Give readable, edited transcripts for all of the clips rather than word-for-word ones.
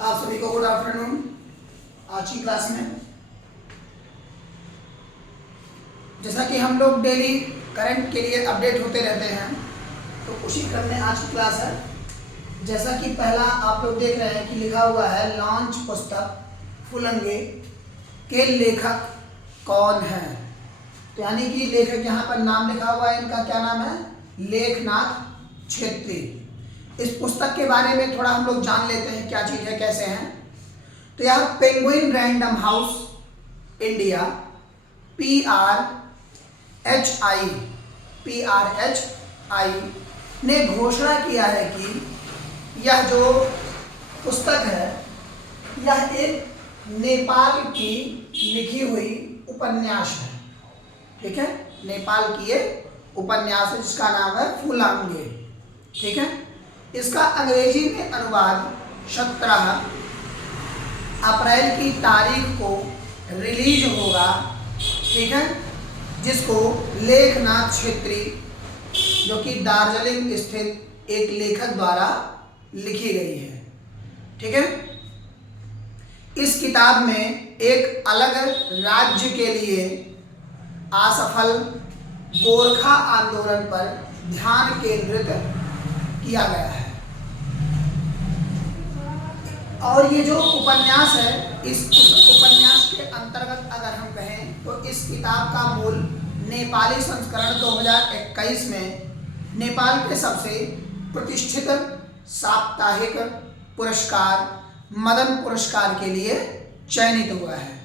आप सभी को गुड आफ्टरनून। आज की क्लास में जैसा कि हम लोग डेली करंट के लिए अपडेट होते रहते हैं, तो उसी क्रम में आज की क्लास है। जैसा कि पहला आप लोग देख रहे हैं कि लिखा हुआ है लॉन्च पुस्तक फुलंगे के लेखक कौन है। तो यानी कि लेखक यहाँ पर नाम लिखा हुआ है, इनका क्या नाम है, लेखनाथ छेत्री। इस पुस्तक के बारे में थोड़ा हम लोग जान लेते हैं क्या चीज़ है, कैसे हैं। तो यह penguin random house India PRHI ने घोषणा किया है कि यह जो पुस्तक है यह एक नेपाल की लिखी हुई उपन्यास है। ठीक है, नेपाल की एक उपन्यास है जिसका नाम है फुलांगे। ठीक है, इसका अंग्रेजी में अनुवाद 17 अप्रैल की तारीख को रिलीज होगा। ठीक है, जिसको लेखनाथ छेत्री जो कि दार्जिलिंग स्थित एक लेखक द्वारा लिखी गई है। ठीक है, इस किताब में एक अलग राज्य के लिए असफल गोरखा आंदोलन पर ध्यान केंद्रित किया गया है। और ये जो उपन्यास है, इस उपन्यास के अंतर्गत अगर हम कहें तो इस किताब का मूल नेपाली संस्करण 2021 में नेपाल के सबसे प्रतिष्ठित साप्ताहिक पुरस्कार मदन पुरस्कार के लिए चयनित हुआ है।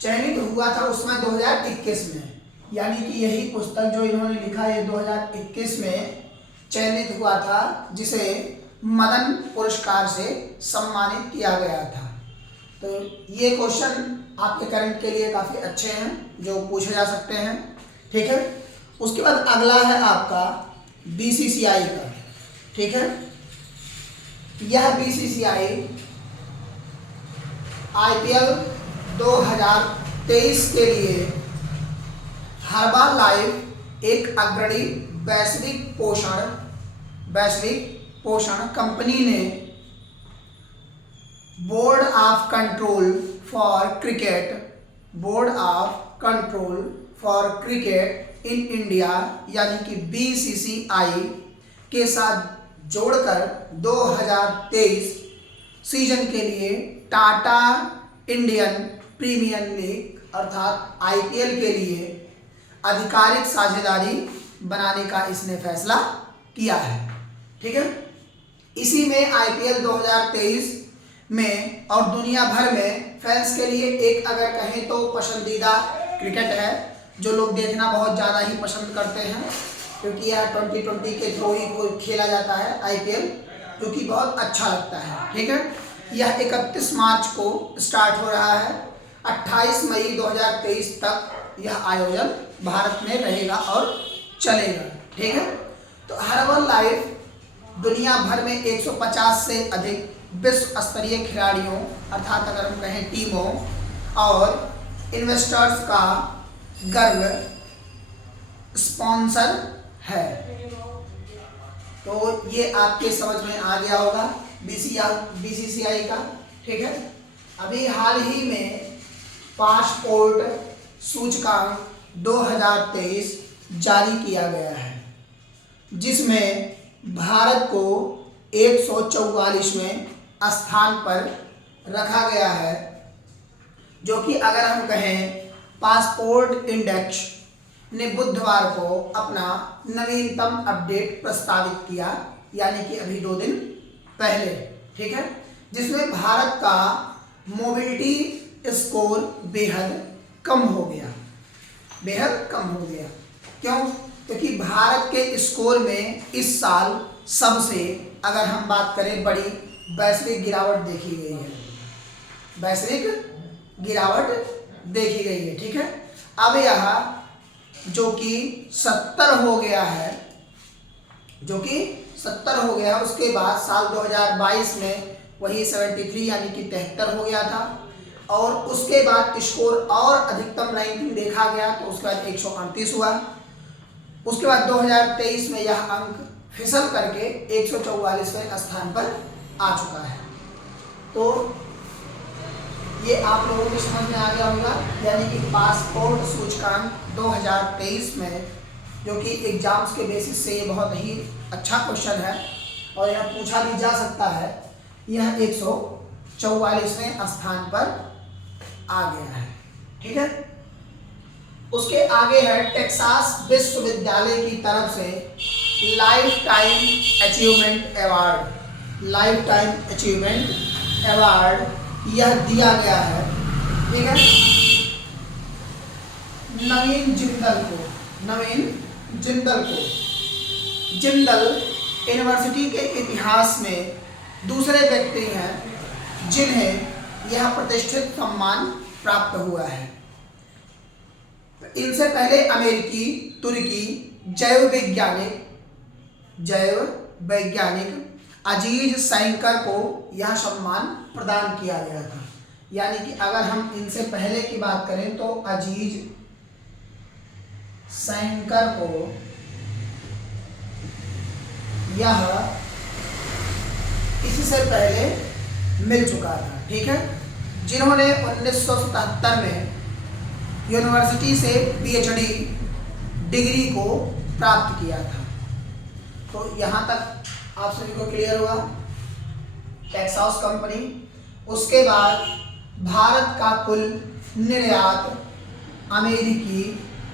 चयनित हुआ था उसमें 2021 में, यानी कि यही पुस्तक जो इन्होंने लिखा है 2021 में चयनित हुआ था, जिसे मदन पुरस्कार से सम्मानित किया गया था। तो ये क्वेश्चन आपके करंट के लिए काफ़ी अच्छे हैं जो पूछे जा सकते हैं। ठीक है, उसके बाद अगला है आपका BCCI का। ठीक है, यह BCCI IPL 2023 के लिए हर्बालाइफ एक अग्रणी वैश्विक पोषण कंपनी ने board of control for cricket in India यानी कि BCCI के साथ जोड़कर 2023 सीजन के लिए टाटा इंडियन प्रीमियर लीग अर्थात IPL के लिए आधिकारिक साझेदारी बनाने का इसने फैसला किया है। ठीक है, इसी में IPL 2023 में और दुनिया भर में फैंस के लिए एक अगर कहें तो पसंदीदा क्रिकेट है, जो लोग देखना बहुत ज़्यादा ही पसंद करते हैं, क्योंकि यह 2020 के थ्रू ही खेला जाता है IPL, जो कि बहुत अच्छा लगता है। ठीक है, यह 31 मार्च को स्टार्ट हो रहा है। 28 मई 2023 तक यह आयोजन भारत में रहेगा और चलेगा। ठीक है, तो हर्बालाइफ दुनिया भर में 150 से अधिक विश्व स्तरीय खिलाड़ियों अर्थात अगर हम कहें टीमों और इन्वेस्टर्स का गर्व स्पॉन्सर है। तो ये आपके समझ में आ गया होगा BCCI का। ठीक है, अभी हाल ही में पासपोर्ट सूचकांक 2023 जारी किया गया है, जिसमें भारत को 144वें स्थान पर रखा गया है, जो कि अगर हम कहें पासपोर्ट इंडेक्स ने बुधवार को अपना नवीनतम अपडेट प्रस्तावित किया, यानी कि अभी 2 दिन पहले। ठीक है, जिसमें भारत का मोबिलिटी स्कोर बेहद कम हो गया। क्यों? क्योंकि भारत के स्कोर में इस साल सबसे अगर हम बात करें बड़ी वैश्विक गिरावट देखी गई है। ठीक है, अब यह जो कि 70 हो गया है, उसके बाद साल 2022 में वही 73 यानी कि 73 हो गया था, और उसके बाद स्कोर और अधिकतम रैंकिंग देखा गया तो उसके बाद 138 हुआ। उसके बाद 2023 में यह अंक फिसल करके 144वें स्थान पर आ चुका है। तो ये आप लोगों को समझ में आ गया होगा, यानी कि पासपोर्ट सूचकांक 2023 में, जो कि एग्जाम्स के बेसिस से ये बहुत ही अच्छा क्वेश्चन है और यह पूछा भी जा सकता है। यह 144वें स्थान पर आ गया है। ठीक है, उसके आगे है टेक्सास विश्वविद्यालय की तरफ से life time achievement award. Life time achievement award यह दिया गया है, ठीक है, नवीन जिंदल को। नवीन जिंदल को। जिंदल यूनिवर्सिटी के इतिहास में दूसरे व्यक्ति हैं जिन्हें यह प्रतिष्ठित सम्मान प्राप्त हुआ है। इनसे पहले अमेरिकी तुर्की जैव वैज्ञानिक अजीज सैंकर को यह सम्मान प्रदान किया गया था। यानी कि अगर हम इनसे पहले की बात करें तो अजीज सैंकर को यह इससे पहले मिल चुका था। ठीक है, जिन्होंने 1977 में यूनिवर्सिटी से पीएचडी डिग्री को प्राप्त किया था। तो यहाँ तक आप सभी को क्लियर हुआ टेक्सास कंपनी। उसके बाद भारत का कुल निर्यात अमेरिकी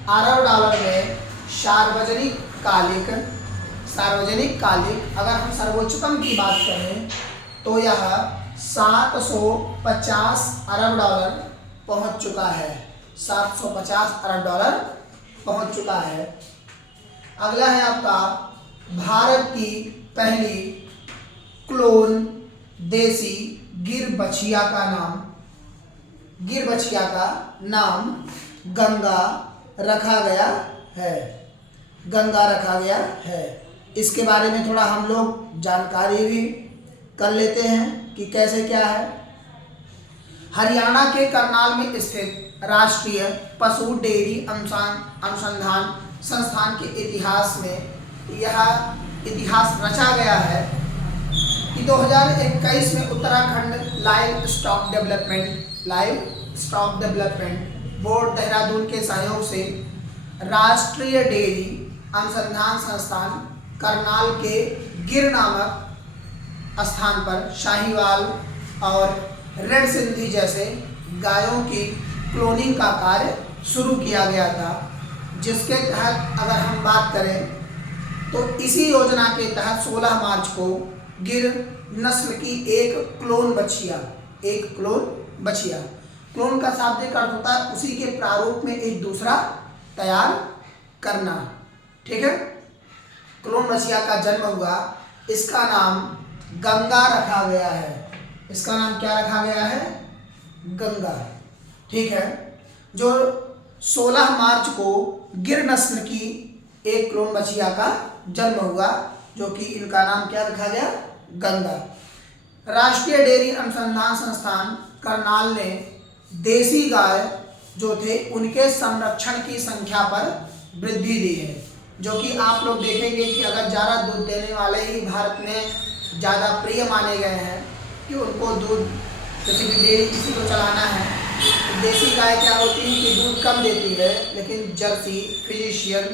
अरब डॉलर में सार्वजनिक कालिक अगर हम सर्वोच्चतम की बात करें तो यह 750 अरब डॉलर पहुंच चुका है। 750 अरब डॉलर पहुंच चुका है। अगला है आपका भारत की पहली क्लोन देसी गिर बछिया का नाम गंगा रखा गया है। इसके बारे में थोड़ा हम लोग जानकारी भी कर लेते हैं कि कैसे क्या है। हरियाणा के करनाल में स्थित राष्ट्रीय पशु डेयरी अनुसंधान संस्थान के इतिहास में यह इतिहास रचा गया है कि 2021 में Uttarakhand live stock development board Dehradun के सहयोग से राष्ट्रीय डेयरी अनुसंधान संस्थान करनाल के गिर नामक स्थान पर शाहीवाल और रेड सिंधी जैसे गायों की क्लोनिंग का कार्य शुरू किया गया था। जिसके तहत अगर हम बात करें तो इसी योजना के तहत 16 मार्च को गिर नस्ल की एक क्लोन बछिया क्लोन का शाब्दिक अर्थ होता है उसी के प्रारूप में एक दूसरा तैयार करना। ठीक है, क्लोन बछिया का जन्म हुआ। इसका नाम गंगा रखा गया है। इसका नाम क्या रखा गया है? गंगा। ठीक है, जो 16 मार्च को गिर नस्ल की एक क्लोन बछिया का जन्म हुआ, जो कि इनका नाम क्या रखा गया? गंगा। राष्ट्रीय डेयरी अनुसंधान संस्थान करनाल ने देसी गाय जो थे उनके संरक्षण की संख्या पर वृद्धि दी है। जो कि आप लोग देखेंगे कि अगर ज़्यादा दूध देने वाले ही भारत में ज़्यादा प्रिय माने गए हैं कि उनको दूध किसी भी डेयरी किसी को चलाना है, तो देसी गाय क्या होती है कि दूध कम देती है, लेकिन जर्सी, फ्रिजिशियन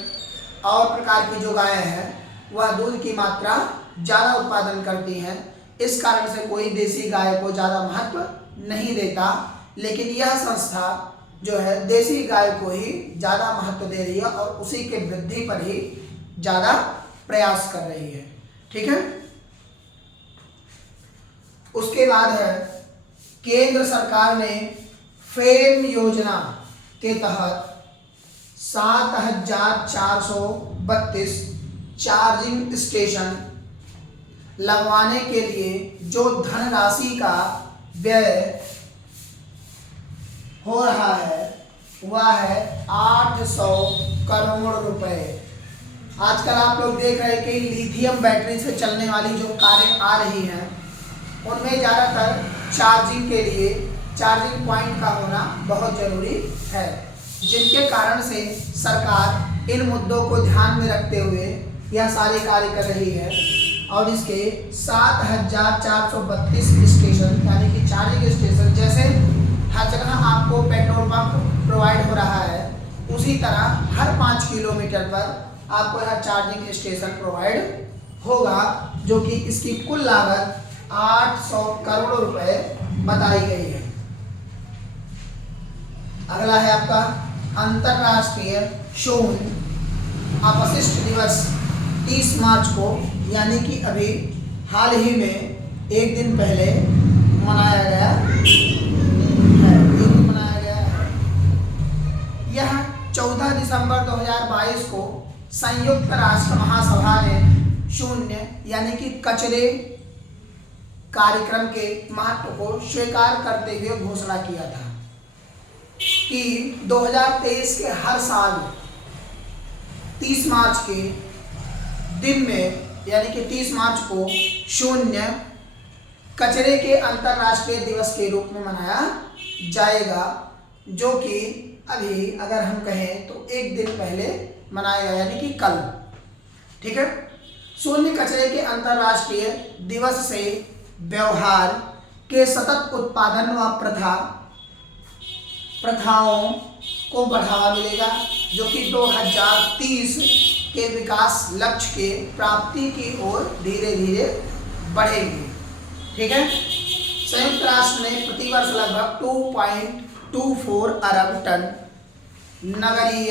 और प्रकार की जो गायें हैं वह दूध की मात्रा ज़्यादा उत्पादन करती हैं। इस कारण से कोई देसी गाय को ज़्यादा महत्व नहीं देता, लेकिन यह संस्था जो है देसी गाय को ही ज़्यादा महत्व दे रही है और उसी के वृद्धि पर ही ज़्यादा प्रयास कर रही है। ठीक है, उसके बाद है केंद्र सरकार ने फेम योजना के तहत 7,432 चार्जिंग स्टेशन लगवाने के लिए जो धनराशि का व्यय हो रहा है वह है 800 करोड़ रुपए। आजकल आप लोग देख रहे हैं कि लिथियम बैटरी से चलने वाली जो कारें आ रही हैं उनमें ज़्यादातर चार्जिंग के लिए चार्जिंग पॉइंट का होना बहुत ज़रूरी है, जिनके कारण से सरकार इन मुद्दों को ध्यान में रखते हुए यह सारे कार्य कर रही है। और इसके 7,432 स्टेशन यानी कि चार्जिंग स्टेशन, जैसे हर जगह आपको पेट्रोल पंप प्रोवाइड हो रहा है उसी तरह हर 5 किलोमीटर पर आपको यह चार्जिंग स्टेशन प्रोवाइड होगा, जो कि इसकी कुल लागत 800 करोड़ रुपए बताई गई है। अगला है आपका अंतरराष्ट्रीय शून्य अपशिष्ट दिवस 30 मार्च को, यानी कि अभी हाल ही में एक दिन पहले मनाया गया है। यह 14 दिसंबर 2022 को संयुक्त राष्ट्र महासभा ने शून्य यानी कि कचरे कार्यक्रम के महत्व को स्वीकार करते हुए घोषणा किया था कि 2023 के हर साल 30 मार्च के दिन में यानी कि 30 मार्च को शून्य कचरे के अंतर्राष्ट्रीय दिवस के रूप में मनाया जाएगा, जो कि अभी अगर हम कहें तो एक दिन पहले मनाया गया यानी कि कल। ठीक है, शून्य कचरे के अंतर्राष्ट्रीय दिवस से व्यवहार के सतत उत्पादन व प्रथाओं को बढ़ावा मिलेगा, जो कि 2030 के विकास लक्ष्य के प्राप्ति की ओर धीरे धीरे बढ़ेंगे। ठीक है, संयुक्त राष्ट्र ने प्रतिवर्ष लगभग 2.24 अरब टन नगरीय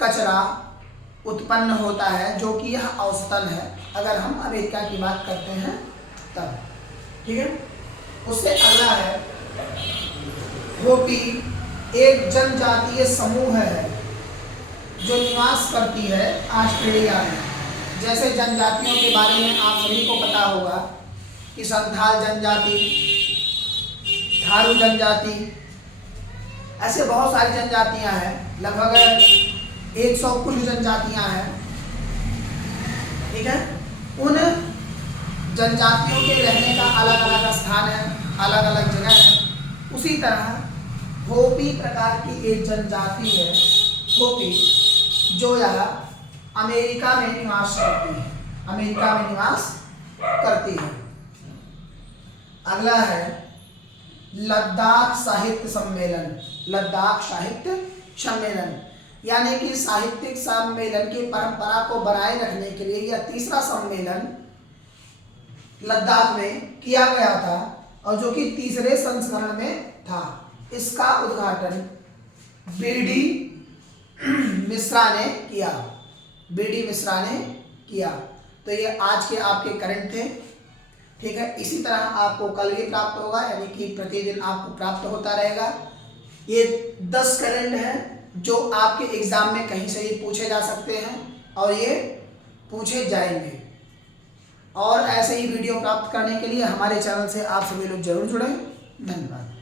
कचरा उत्पन्न होता है, जो कि यह औसतन है अगर हम अमेरिका की बात करते हैं तब। ठीक है, उससे अगला है होपी, एक जनजातीय समूह है जो निवास करती है ऑस्ट्रेलिया में। जैसे जनजातियों के बारे में आप सभी को पता होगा कि संथाल जनजाति, थारू जनजाति, ऐसे बहुत सारी जनजातियां हैं, लगभग 100 कुछ जनजातियां हैं। ठीक है, उन जनजातियों के रहने का अलग अलग स्थान है, अलग अलग जगह है। उसी तरह होपी प्रकार की एक जनजाति है होपी, जो यह अमेरिका में निवास करती है, अमेरिका में निवास करती है। अगला है लद्दाख साहित्य सम्मेलन, लद्दाख साहित्य सम्मेलन यानी कि साहित्यिक सम्मेलन की परंपरा को बनाए रखने के लिए यह तीसरा सम्मेलन लद्दाख में किया गया था और जो कि तीसरे संस्करण में था। इसका उद्घाटन बीडी मिश्रा ने किया, बीडी मिश्रा ने किया। तो ये आज के आपके करंट थे। ठीक है, इसी तरह आपको कल भी प्राप्त होगा, यानी कि प्रतिदिन आपको प्राप्त होता रहेगा। ये 10 करंट हैं जो आपके एग्जाम में कहीं से भी पूछे जा सकते हैं और ये पूछे जाएंगे। और ऐसे ही वीडियो प्राप्त करने के लिए हमारे चैनल से आप सभी लोग जरूर जुड़ें। धन्यवाद।